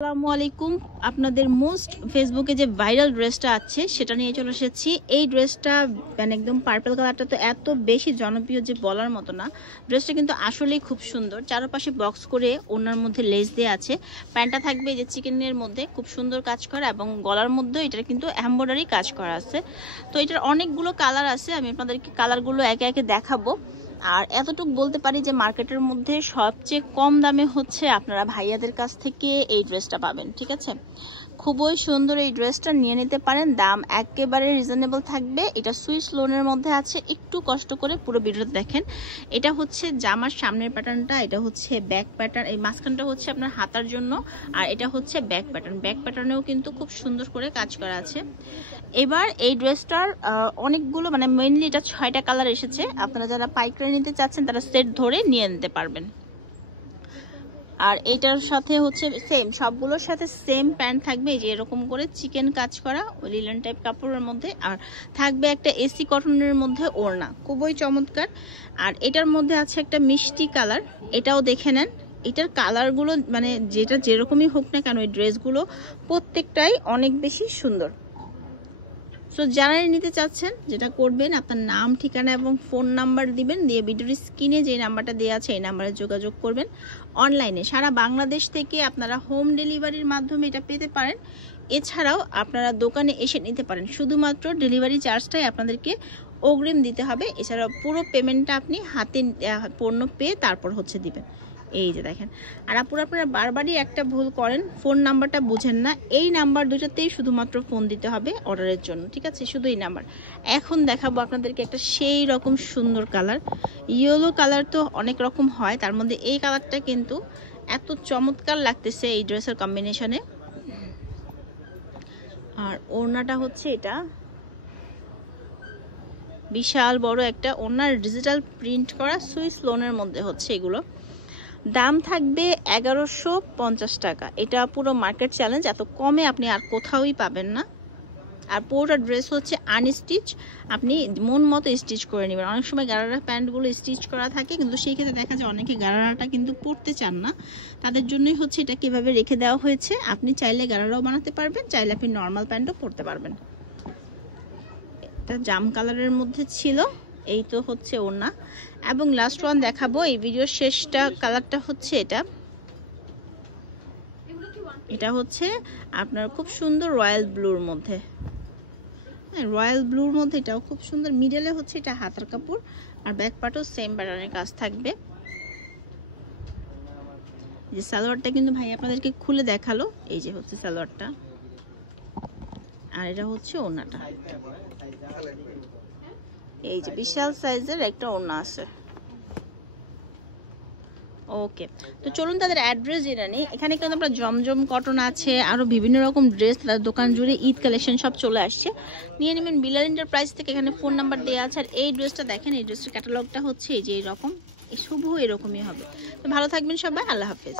আসসালামু আলাইকুম। আপনাদের মোস্ট ফেসবুকে যে ভাইরাল ড্রেসটা আছে সেটা নিয়ে চলে এসেছি। এই ড্রেসটা মানে একদম পার্পল কালারটা তো এত বেশি জনপ্রিয় যে বলার মতো না। ড্রেসটা কিন্তু আসলেই খুব সুন্দর, চারপাশে বক্স করে ওনার মধ্যে লেস দিয়ে আছে। প্যান্টটা থাকবে যে চিকেনের মধ্যে খুব সুন্দর কাজ করা এবং গলার মধ্যে এটার কিন্তু এমব্রয়ডারি কাজ করা আছে। তো এটার অনেকগুলো কালার আছে, আমি আপনাদেরকে কালারগুলো একে একে দেখাবো। আর এতটুকু বলতে পারি যে মার্কেটের মধ্যে সবচেয়ে কম দামে হচ্ছে আপনারা ভাইয়াদের কাছ থেকে এই ড্রেসটা পাবেন। ঠিক আছে, খুবই সুন্দর এই ড্রেসটা নিয়ে নিতে পারেন, দাম একেবারে রিজনেবল থাকবে। এটা সুইস লোনের মধ্যে আছে, একটু কষ্ট করে পুরো ভিডিওটা দেখেন। এটা হচ্ছে জামার সামনের প্যাটার্নটা, এটা হচ্ছে ব্যাক প্যাটার্ন, এই মাঝখানটা হচ্ছে আপনার হাতার জন্য, আর এটা হচ্ছে ব্যাক প্যাটার্ন। ব্যাক প্যাটার্নেও কিন্তু খুব সুন্দর করে কাজ করা আছে। এবার এই ড্রেসটার অনেকগুলো মানে মেইনলি এটা 6টা কালার এসেছে। আপনারা যারা পাইকারি নিতে চাচ্ছেন তারা সেট ধরে নিয়ে নিতে পারবেন। আর এইটার সাথে হচ্ছে সেম, সবগুলোর সাথে সেম প্যান্ট থাকবে, এই যে এরকম করে চিকেন কাজ করা ওই লিলেন টাইপ কাপড়ের মধ্যে, আর থাকবে একটা এসি কটনের মধ্যে ওড়না, খুবই চমৎকার। আর এটার মধ্যে আছে একটা মিষ্টি কালার, এটাও দেখে নেন। এটার কালারগুলো মানে যেটা যেরকমই হোক না কেন এই ড্রেসগুলো প্রত্যেকটাই অনেক বেশি সুন্দর। সো যারা নিতে চাচ্ছেন যেটা করবেন, আপনার নাম, ঠিকানা এবং ফোন নাম্বার দিবেন, দিয়ে ভিডিওর স্ক্রিনে যে নাম্বারটা দেওয়া আছে এই নাম্বারে যোগাযোগ করবেন। অনলাইনে সারা বাংলাদেশ থেকে আপনারা হোম ডেলিভারির মাধ্যমে এটা পেতে পারেন। এছাড়াও আপনারা দোকানে এসে নিতে পারেন, শুধুমাত্র ডেলিভারি চার্জটাই আপনাদেরকে অগ্রিম দিতে হবে। এছাড়াও পুরো পেমেন্টটা আপনি হাতে পণ্য পেয়ে তারপর হচ্ছে দিবেন। এই যে দেখেন। আর আপনারা বারবারই একটা ভুল করেন, ফোন নাম্বারটা বুঝেন না। এই নাম্বার দুটাতেই শুধুমাত্র ফোন দিতে হবে অর্ডারের জন্য। ঠিক আছে, শুধু এই নাম্বার। এখন দেখাবো আপনাদেরকে একটা সেই রকম সুন্দর কালার। ইয়েলো কালার তো অনেক রকম হয়, তার মধ্যে এই কালারটা কিন্তু এত চমৎকার লাগতেছে এই ড্রেসের কম্বিনেশনে। আর ওড়নাটা হচ্ছে এটা বিশাল বড় একটা ওড়না, ডিজিটাল প্রিন্ট করা সুইস লোনের মধ্যে হচ্ছে এগুলো। দাম থাকবে 1150 টাকা। এটা পুরো মার্কেট চ্যালেঞ্জ, এত কমে আপনি আর কোথাওই পাবেন না। আর পুরোটা ড্রেস হচ্ছে আনস্টিচ, আপনি মন মতো স্টিচ করে নেবেন। অনেক সময় গারারা প্যান্টগুলো স্টিচ করা থাকে, কিন্তু সেই ক্ষেত্রে দেখা যায় অনেকে গারারাটা কিন্তু পরতে চান না, তাদের জন্যই হচ্ছে এটা কিভাবে রেখে দেওয়া হয়েছে। আপনি চাইলে গারারাও বানাতে পারবেন, চাইলে আপনি নর্মাল প্যান্টও পরতে পারবেন। এটা জাম কালারের মধ্যে ছিল, এই তো হচ্ছে ওড়না। এবং লাস্ট ওয়ান দেখাবো, এই ভিডিওর শেষটা কালারটা হচ্ছে এটা। এটা হচ্ছে আপনার খুব সুন্দর রয়্যাল ব্লুর মধ্যে, রয়্যাল ব্লুর মধ্যে এটাও খুব সুন্দর। মিডলে হচ্ছে এটা হাতার কাপড়, আর ব্যাক পার্টও সেম প্যাটার্নের কাজ থাকবে। যে সালোয়ারটা কিন্তু ভাই আপনাদেরকে খুলে দেখালো, এই যে হচ্ছে সালোয়ারটা, আর এটা হচ্ছে ওড়নাটা। এই যে বিশাল সাইজের একটা ওড়না আছে। ওকে, তো চলুন তাদের অ্যাড্রেস জেনে নিই। এখানে কিন্তু আমরা জমজম কটন আছে, আরো বিভিন্ন রকম ড্রেস তাদের দোকান জুড়ে ঈদ কালেকশন সব চলে আসছে। নিয়ে নেবেন বিলাল এন্টারপ্রাইজ থেকে, এখানে ফোন নাম্বার দেওয়া আছে। আর এই ড্রেসটা দেখেন, এই ড্রেসের ক্যাটালগটা হচ্ছে এই যে এরকম, এই শুভ এরকমই হবে। তো ভালো থাকবেন সবাই, আল্লাহ হাফেজ।